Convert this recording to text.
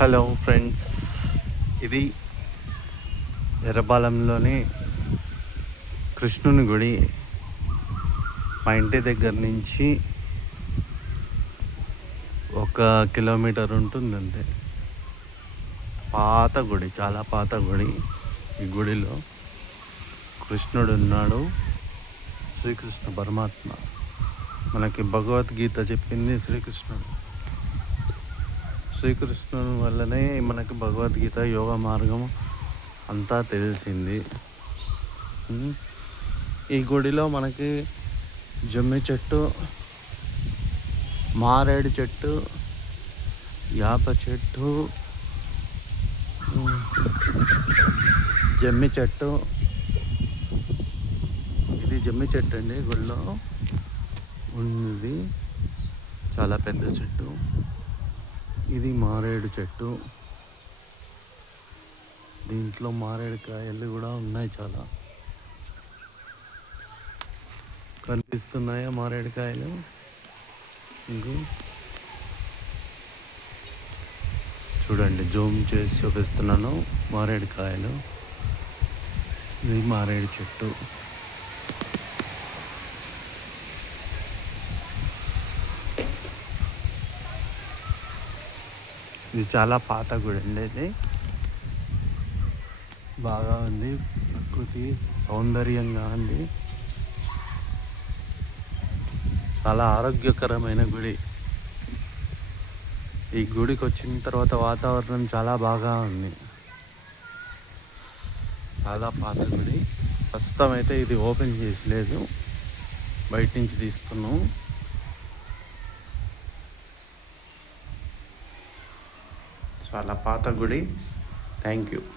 Hello friends, ఇది ఎర్రపాలెంలోని కృష్ణుని గుడి. మా ఇంటి దగ్గర నుంచి 1 కిలోమీటర్ ఉంటుంది అంతే. పాత గుడి, చాలా పాత గుడి. ఈ గుడిలో కృష్ణుడు ఉన్నాడు, శ్రీకృష్ణ పరమాత్మ. మనకి భగవద్గీత చెప్పింది శ్రీకృష్ణుడు. శ్రీకృష్ణుని వల్లనే మనకి భగవద్గీత, యోగ మార్గం అంతా తెలిసింది. ఈ గుడిలో మనకి జమ్మి చెట్టు, మారేడు చెట్టు, యాప చెట్టు, జమ్మి చెట్టు. ఇది జమ్మి చెట్టు అండి, గుడిలో ఉంది. చాలా పెద్ద చెట్టు. ఇది మారేడు చెట్టు. దీంట్లో మారేడుకాయలు కూడా ఉన్నాయి, చాలా కనిపిస్తున్నాయా మారేడుకాయలు మీకు? చూడండి, జూమ్ చేసి చూపిస్తున్నాను. మారేడుకాయలు. ఇది మారేడు చెట్టు. ఇది చాలా పాత గుడి అండి. ఇది బాగా ఉంది, ప్రకృతి సౌందర్యంగా ఉంది. చాలా ఆరోగ్యకరమైన గుడి. ఈ గుడికి వచ్చిన తర్వాత వాతావరణం చాలా బాగా ఉంది. చాలా పాత గుడి. ప్రస్తుతం అయితే ఇది ఓపెన్ చేసలేదు, బయట నుంచి తీసుకున్నాం. చాలా పాత గుడి. Thank you.